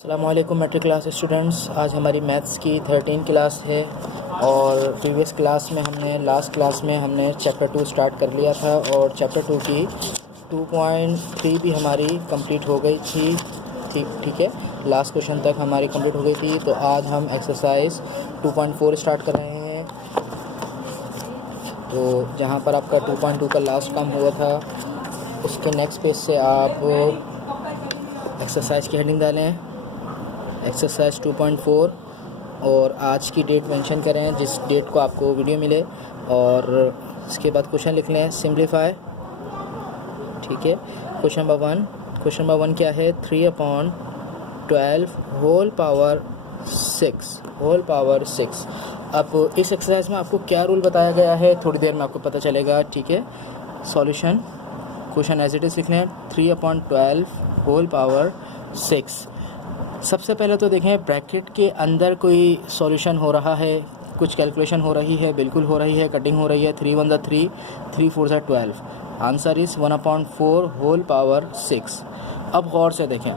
अस्सलामुअलैकुम matric class students. आज हमारी मैथ्स की 13 क्लास है और प्रीवियस क्लास में लास्ट क्लास में हमने चैप्टर 2 स्टार्ट कर लिया था और चैप्टर 2 की 2.3 भी हमारी कंप्लीट हो गई थी। ठीक है, लास्ट क्वेश्चन तक हमारी कंप्लीट हो गई थी। तो आज हम एक्सरसाइज 2.4 स्टार्ट कर रहे हैं। तो जहाँ पर आपका 2.2 का लास्ट काम हुआ था उसके नेक्स्ट पेज से आप एक्सरसाइज की हेडिंग डालें एक्सरसाइज 2.4 और आज की डेट मेंशन करें जिस डेट को आपको वीडियो मिले, और इसके बाद क्वेश्चन लिख लें सिंप्लीफाई। ठीक है, क्वेश्चन नंबर वन क्या है? 3/12 होल पावर 6। अब इस एक्सरसाइज में आपको क्या रूल बताया गया है थोड़ी देर में आपको पता चलेगा। ठीक है, solution question as it is लिख लें 3/12 होल पावर 6। सबसे पहले तो देखें ब्रैकेट के अंदर कोई सॉल्यूशन हो रहा है, कुछ कैलकुलेशन हो रही है, बिल्कुल हो रही है, कटिंग हो रही है। 3 1 3, 3 4 12, आंसर इज़ 1/4 होल पावर 6। अब गौर से देखें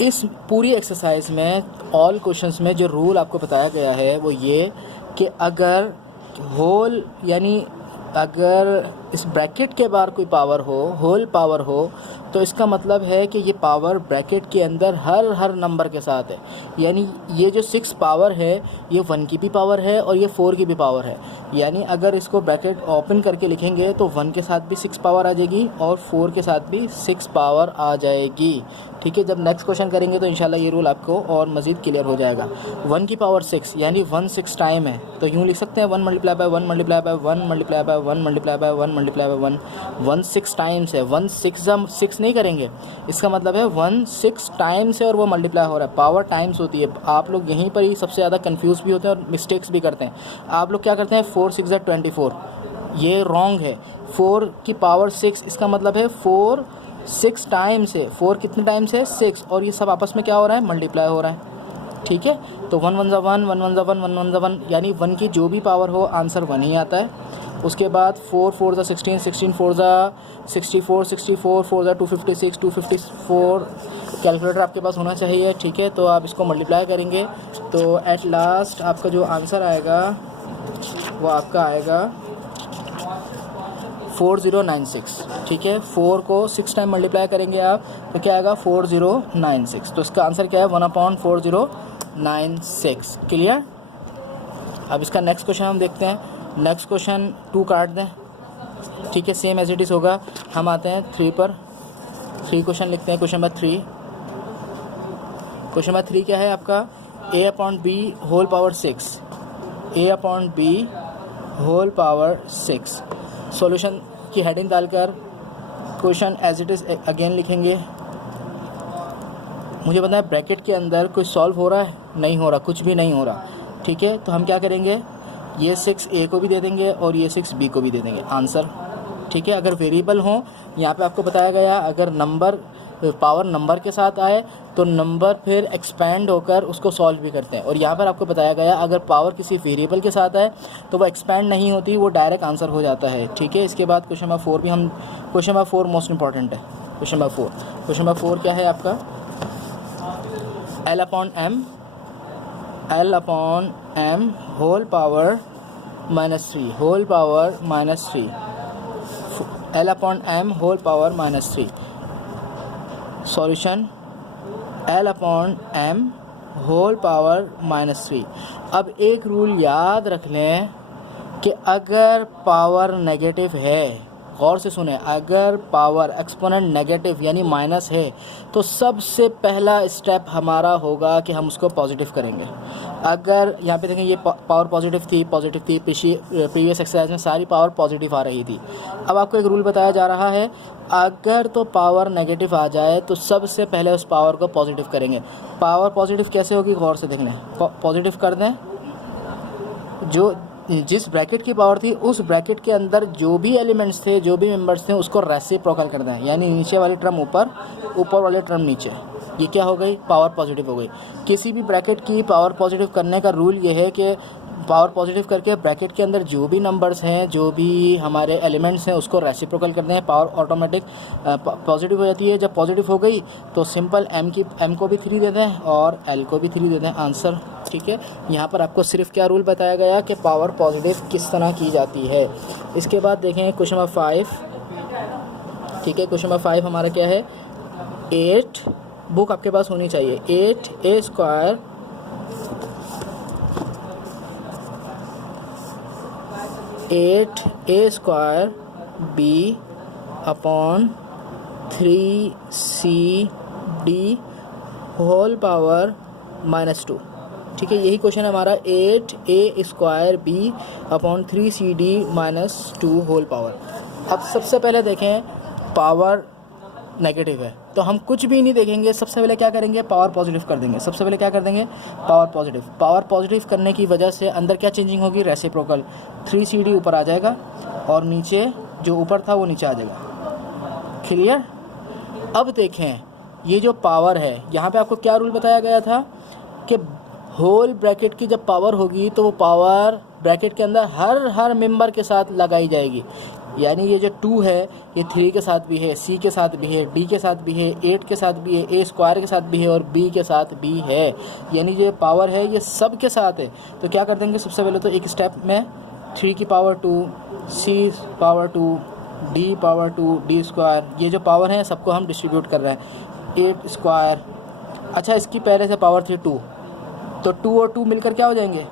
इस पूरी एक्सरसाइज में ऑल क्वेश्चंस में जो रूल आपको बताया गया है वो ये कि अगर होल यानी अगर इस ब्रैकेट के बाहर कोई पावर हो, होल पावर हो, तो इसका मतलब है कि ये पावर ब्रैकेट के अंदर हर नंबर के साथ है। यानी ये जो 6 पावर है ये 1 की भी पावर है और ये 4 की भी पावर है। यानी अगर इसको ब्रैकेट ओपन करके लिखेंगे तो 1 के साथ भी 6 पावर आ जाएगी और 4 के साथ भी 6 पावर आ जाएगी। ठीक है, जब नेक्स्ट क्वेश्चन करेंगे तो इंशाल्लाह ये रूल आपको और मज़ीद क्लियर हो जाएगा। 1 की पावर 6 यानी 1 6 टाइम है, तो यूँ लिख सकते हैं 1 multiply by 1 multiply by 1 multiply by 1 multiply by 1 multiply by 1। 1 6 times है, 1 6 नहीं करेंगे, इसका मतलब है 1 6 टाइम्स है और वो मल्टीप्लाई हो रहा है। पावर टाइम्स होती है। आप लोग यहीं पर ही सबसे ज़्यादा कंफ्यूज भी होते हैं और मिस्टेक्स भी करते हैं। आप लोग क्या करते हैं 4 6 24, ये रॉन्ग है। 4 की पावर 6 इसका मतलब है 4 6 टाइम्स है। 4 कितने टाइम्स है? 6, और ये सब आपस में क्या हो रहा है? मल्टीप्लाई हो रहा है। ठीक है, तो 1 1 1 1 1 1 1 1 1 यानी 1 की जो भी पावर हो आंसर 1 ही आता है। उसके बाद 4 4 16, 16 4 64, 64 4 256, 254। कैलकुलेटर आपके पास होना चाहिए। ठीक है, तो आप इसको मल्टीप्लाई करेंगे तो एट लास्ट आपका जो आंसर आएगा वो आपका आएगा 4096। ठीक है, 4 को 6 टाइम मल्टीप्लाई करेंगे आप तो क्या आएगा? 4096। तो इसका आंसर क्या है? 1/4096। क्लियर? अब इसका नेक्स्ट क्वेश्चन हम देखते हैं। नेक्स्ट क्वेश्चन 2 काट दें। ठीक है, सेम एज इट इज़ होगा। हम आते हैं 3 पर। 3 क्वेश्चन लिखते हैं। क्वेश्चन नंबर 3 क्या है आपका? a/b whole power 6। a/b whole power 6। Solution की हेडिंग डालकर question as it is again लिखेंगे। मुझे पता है ब्रैकेट के अंदर कुछ सॉल्व हो रहा है, नहीं हो रहा, कुछ भी नहीं हो रहा। ठीक है, तो हम क्या करेंगे, ये 6 a को भी दे देंगे और ये 6 b को भी दे देंगे आंसर। ठीक है, अगर वेरिएबल हो, यहाँ पे आपको बताया गया अगर नंबर पावर नंबर के साथ आए तो नंबर फिर एक्सपेंड होकर उसको सॉल्व भी करते हैं, और यहाँ पर आपको बताया गया अगर पावर किसी वेरिएबल के साथ आए तो वो एक्सपेंड नहीं होती, वो डायरेक्ट आंसर हो जाता है। ठीक है, इसके बाद क्वेश्चन नंबर 4 भी हम क्वेश्चन नंबर 4 मोस्ट इंपॉर्टेंट है। क्वेश्चन नंबर 4 क्या है आपका? L upon m whole power -3 whole power -3। L/m whole power -3। Solution L/m whole power -3। अब एक रूल याद रख लें कि अगर पावर नेगेटिव है, गौर से सुने, अगर पावर एक्सपोनेंट नेगेटिव यानी माइनस है तो सबसे पहला स्टेप हमारा होगा कि हम उसको पॉजिटिव करेंगे। अगर यहाँ पे देखें ये पावर पॉजिटिव थी, प्रीवियस एक्सरसाइज में सारी पावर पॉजिटिव आ रही थी। अब आपको एक रूल बताया जा रहा है, अगर तो पावर नेगेटिव आ जाए तो सबसे पहले उस पावर को पॉजिटिव करेंगे। पावर पॉजिटिव कैसे होगी? गौर से देख लें। पॉजिटिव कर दें, जो जिस ब्रैकेट की पावर थी उस ब्रैकेट के अंदर जो भी एलिमेंट्स थे, जो भी मेंबर्स थे, उसको रेसिप्रोकल कर दें, यानी नीचे वाली टर्म ऊपर, ऊपर वाले टर्म नीचे। ये क्या हो गई? पावर पॉजिटिव हो गई। किसी भी ब्रैकेट की पावर पॉजिटिव करने का रूल ये है कि पावर पॉजिटिव करके ब्रैकेट के अंदर जो भी नंबर्स हैं, जो भी हमारे एलिमेंट्स हैं, उसको रेसिप्रोकल करते हैं, पावर ऑटोमेटिक पॉजिटिव हो जाती है। जब पॉजिटिव हो गई तो सिंपल m को भी 3 देते हैं और l को भी 3 देते हैं, आंसर। ठीक है, यहाँ पर आपको सिर्फ क्या रूल बताया गया कि पावर पॉजिटिव किस तरह की जाती है। इसके बाद देखें क्वेश्चन नंबर 5। ठीक है, क्वेश्चन नंबर 5 हमारा क्या है, 8, बुक आपके पास होनी चाहिए, 8a square b upon 3cd whole power -2। ठीक है, यही क्वेश्चन है हमारा, 8a square b upon 3cd -2 whole power. अब सबसे पहले देखें पावर नेगेटिव है तो हम कुछ भी नहीं देखेंगे, सबसे पहले क्या करेंगे, पावर पॉजिटिव कर देंगे। सबसे पहले क्या कर देंगे, पावर पॉजिटिव। पावर पॉजिटिव करने की वजह से अंदर क्या चेंजिंग होगी, रेसिप्रोकल, 3cd ऊपर आ जाएगा और नीचे जो ऊपर था वो नीचे आ जाएगा। क्लियर। अब देखें ये जो पावर है, यहाँ पे आपको क्या रूल बताया गया था कि होल ब्रैकेट की जब पावर होगी तो वो पावर ब्रैकेट के अंदर हर मेंबर के साथ लगाई जाएगी। यानी ये जो 2 है ये 3 के साथ भी है, c के साथ भी है, d के साथ भी है, 8 के साथ भी है, a स्क्वायर के साथ भी है और b के साथ भी है। यानी ये पावर है ये सब के साथ है। तो क्या कर देंगे, सबसे पहले तो एक स्टेप में 3 की power 2, c power 2, d power 2, d square, ये जो पावर है सबको हम डिस्ट्रीब्यूट कर रहे हैं, 8 स्क्वायर। अच्छा, इसकी पहले से पावर थी 2, तो 2 और 2 मिलकर क्या हो जाएंगे,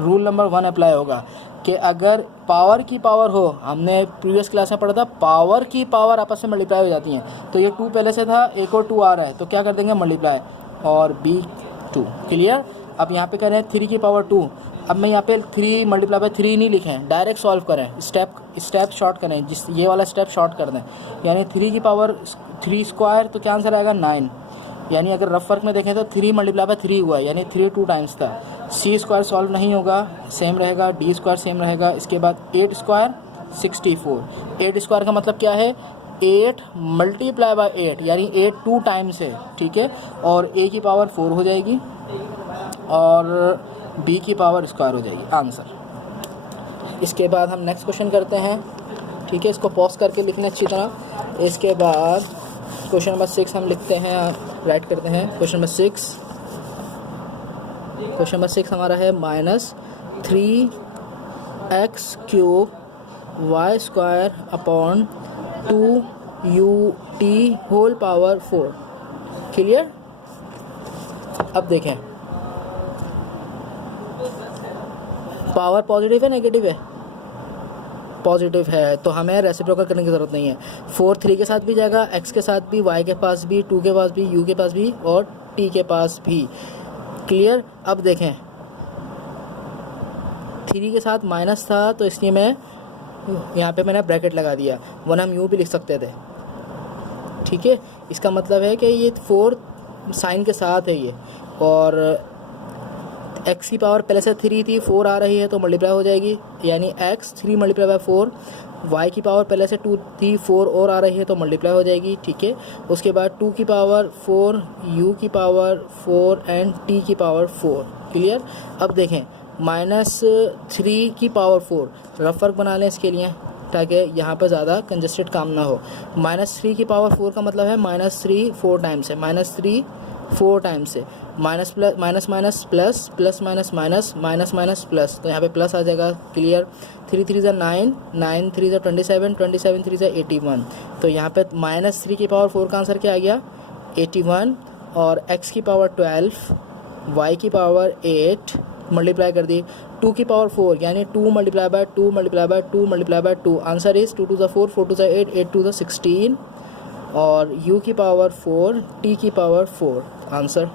रूल नंबर 1 अप्लाई होगा कि अगर पावर की पावर हो, हमने प्रीवियस क्लास में पढ़ा था पावर की पावर आपस में मल्टीप्लाई हो जाती हैं, तो ये 2 पहले से था, एक और 2 आ रहा है तो क्या कर देंगे, मल्टीप्लाई और b2। क्लियर। अब यहाँ पे कह रहे हैं 3 की पावर 2, अब मैं यहाँ पे 3 मल्टीप्लाई बाय 3 नहीं लिखें, डायरेक्ट सॉल्व करें, स्टेप शॉर्ट करें, जिस ये वाला स्टेप शॉर्ट कर दें। यानी 3 की पावर 3 स्क्वायर तो क्या आंसर आएगा, 9। यानी अगर रफ वर्क में देखें तो 3 मल्टीप्लाई बाय 3 हुआ है, यानी 3 2 टाइम्स था। c स्क्वायर सॉल्व नहीं होगा, सेम रहेगा, d स्क्वायर सेम रहेगा। इसके बाद 8 स्क्वायर 64, 8 स्क्वायर का मतलब क्या है, 8 मल्टीप्लाई बाय 8, यानी 8 2 टाइम्स है। ठीक है, और a की पावर 4 हो जाएगी और b की पावर स्क्वायर हो जाएगी, आंसर। इसके बाद हम नेक्स्ट क्वेश्चन करते हैं। ठीक है, इसको पॉज करके लिखना अच्छी तरह। इसके बाद क्वेश्चन नंबर 6 हम लिखते हैं, राइट करते हैं। क्वेश्चन नंबर 6 हमारा है -3x³ y square upon 2ut whole power 4। Clear. अब देखें पावर पॉजिटिव है नेगेटिव है, पॉजिटिव है तो हमें रेसिप्रोकल करने की ज़रूरत नहीं है। 4 3 के साथ भी जाएगा, x के साथ भी, y के पास भी, 2 के पास भी, u के पास भी और t के पास भी। क्लियर। अब देखें 3 के साथ माइनस था तो इसलिए मैं यहाँ पे मैंने ब्रैकेट लगा दिया, वरना हम यूँ भी लिख सकते थे। ठीक है, इसका मतलब है कि ये 4 साइन के साथ है ये, और x की पावर पहले से 3 थी, 4 आ रही है तो मल्टीप्लाई हो जाएगी, यानी x 3 मल्टीप्लाई बाय 4, y की पावर पहले से 2 थी, 4 और आ रही है तो मल्टीप्लाई हो जाएगी। ठीक है, उसके बाद 2 की पावर 4, u की पावर 4 एंड t की पावर 4। क्लियर। अब देखें -3 की पावर 4, रफ वर्क बना लें इसके लिए ताकि यहाँ पर ज़्यादा कंजस्टेड काम ना हो। -3 की पावर 4 का मतलब है -3 4 टाइम्स है, -3 4 टाइम्स है, minus plus minus minus plus plus minus minus minus minus plus, तो यहाँ पे प्लस आ जाएगा। क्लियर। 3 3 ज़ा 9, 9 3 ज़ा 27, 27 3 ज़ा 81, तो यहाँ पे -3 की पावर 4 का आंसर क्या आ गया, 81, और x की पावर 12, y की पावर 8 मल्टीप्लाई कर दी, 2 की पावर 4 यानी 2 multiply by 2 multiply by 2 multiply by 2, answer is 2 2 ज़ा 4, 4 2 ज़ा 8, 8 2 ज़ा 16, और u की पावर 4, t की पावर 4, आंसर।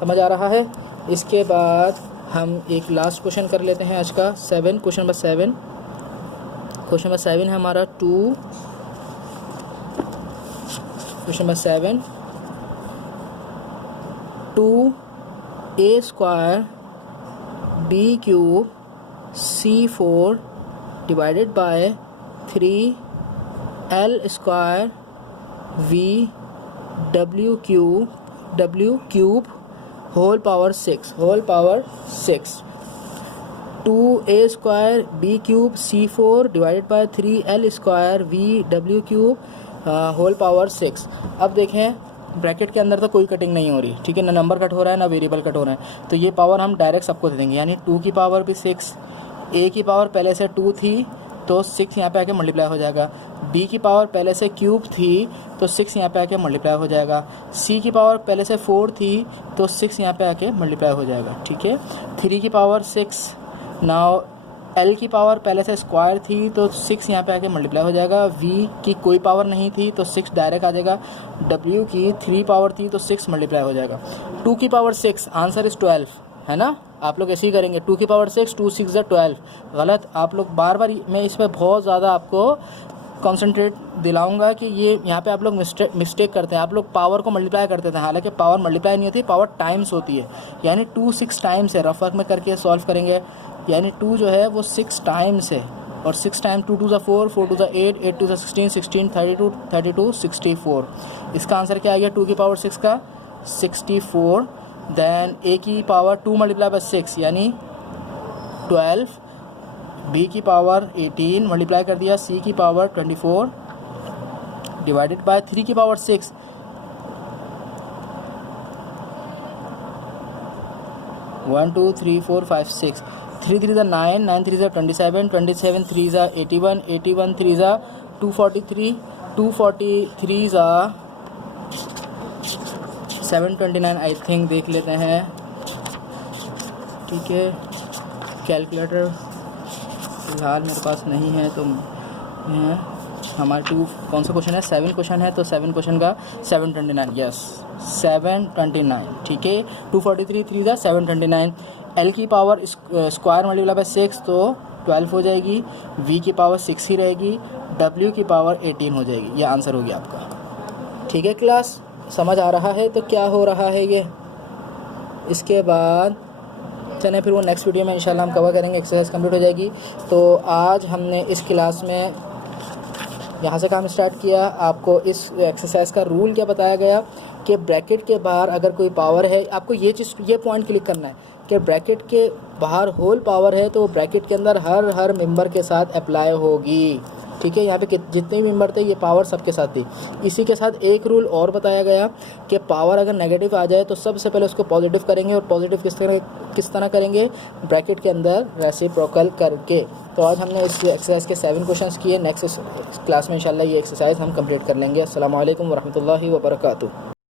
समझ आ रहा है। इसके बाद हम एक लास्ट क्वेश्चन कर लेते हैं आज का, 7, क्वेश्चन नंबर 7। क्वेश्चन नंबर 7 है हमारा question number 7, 2a square b³ c4 divided by 3l square w³ whole power 6 2a square b cube c4 divided by 3l square v w cube whole power 6। अब देखें bracket के अंदर तो कोई cutting नहीं हो रही, ठीक है, ना नंबर कट हो रहा है ना वेरिएबल कट हो रहा है, तो ये पावर हम डायरेक्ट सबको दे देंगे, यानी 2 की पावर भी 6, a की पावर पहले से 2 थी तो 6 यहाँ पे आके मल्टीप्लाई हो जाएगा, b की पावर पहले से क्यूब थी तो 6 यहाँ पे आके मल्टीप्लाई हो जाएगा, c की पावर पहले से 4 थी तो 6 यहाँ पे आके मल्टीप्लाई हो जाएगा, ठीक है। 3 की पावर 6, नाउ l की पावर पहले से स्क्वायर थी तो 6 यहाँ पे आके मल्टीप्लाई हो जाएगा, v की कोई पावर नहीं थी तो 6 डायरेक्ट आ जाएगा, w की 3 पावर थी तो 6 मल्टीप्लाई हो जाएगा। 2 की पावर 6, आंसर इज़ 12, है ना। आप लोग ऐसे ही करेंगे, 2 की पावर 6, 2 6 12, गलत। आप लोग बार बार, मैं इस पर बहुत ज़्यादा आपको कंसंट्रेट दिलाऊंगा कि ये यहाँ पे आप लोग मिस्टेक करते हैं, आप लोग पावर को मल्टीप्लाई करते थे, हालांकि पावर मल्टीप्लाई नहीं होती, पावर टाइम्स होती है, यानी 2 6 टाइम्स है। रफ वर्क में करके सॉल्व करेंगे, यानी 2 जो है वो 6 टाइम्स है, और 6 टाइम्स 2 2 4, 4 2 8, 8 2 16, 16 32, 32 64। इसका आंसर क्या आ गया 2 की पावर 6 का 64। देन a की पावर 2 मल्टीप्लाई बाय 6 यानी 12, b की पावर 18 मल्टीप्लाई कर दिया, c की पावर 24 डिवाइडेड बाय 3 की पावर 6, 1 2 3 4 5 6, 3 3 9, 9 3 27, 27 3 81, 81 3 243, 243 729 आई थिंक, देख लेते हैं, ठीक है। कैलकुलेटर फिलहाल मेरे पास नहीं है, तो हमारे 2 कौन सा क्वेश्चन है, 7 क्वेश्चन है, तो 7 क्वेश्चन का 729, यस 729, ठीक है। 243 3 729, एल की पावर स्क्वायर मल्टीप्लाई बाय 6 तो 12 हो जाएगी, वी की पावर 6 ही रहेगी, डब्ल्यू की पावर 18 हो जाएगी। ये आंसर हो गया आपका, ठीक है। क्लास समझ आ रहा है तो क्या हो रहा है ये। इसके बाद चलें फिर वो नेक्स्ट वीडियो में इंशाल्लाह हम कवर करेंगे, एक्सरसाइज कंप्लीट हो जाएगी। तो आज हमने इस क्लास में यहाँ से काम स्टार्ट किया, आपको इस एक्सरसाइज का रूल क्या बताया गया कि ब्रैकेट के बाहर अगर कोई पावर है, आपको ये चीज़, ये पॉइंट क्लिक करना है कि ब्रैकेट के बाहर होल पावर है तो ब्रैकेट के अंदर हर मेंबर के साथ अप्लाई होगी, ठीक है। यहाँ पे जितने भी मेंबर थे ये पावर सबके साथ थी। इसी के साथ एक रूल और बताया गया कि पावर अगर नेगेटिव आ जाए तो सबसे पहले उसको पॉजिटिव करेंगे, और पॉजिटिव किस तरह करेंगे, ब्रैकेट के अंदर रेसिप्रोकल करके। तो आज हमने इस एक्सरसाइज के 7 क्वेश्चंस किए, नेक्स्ट क्लास में इंशाल्लाह ये एक्सरसाइज हम कंप्लीट कर लेंगे। अस्सलाम वालेकुम वरहमतुल्लाहि वबरकातुहू।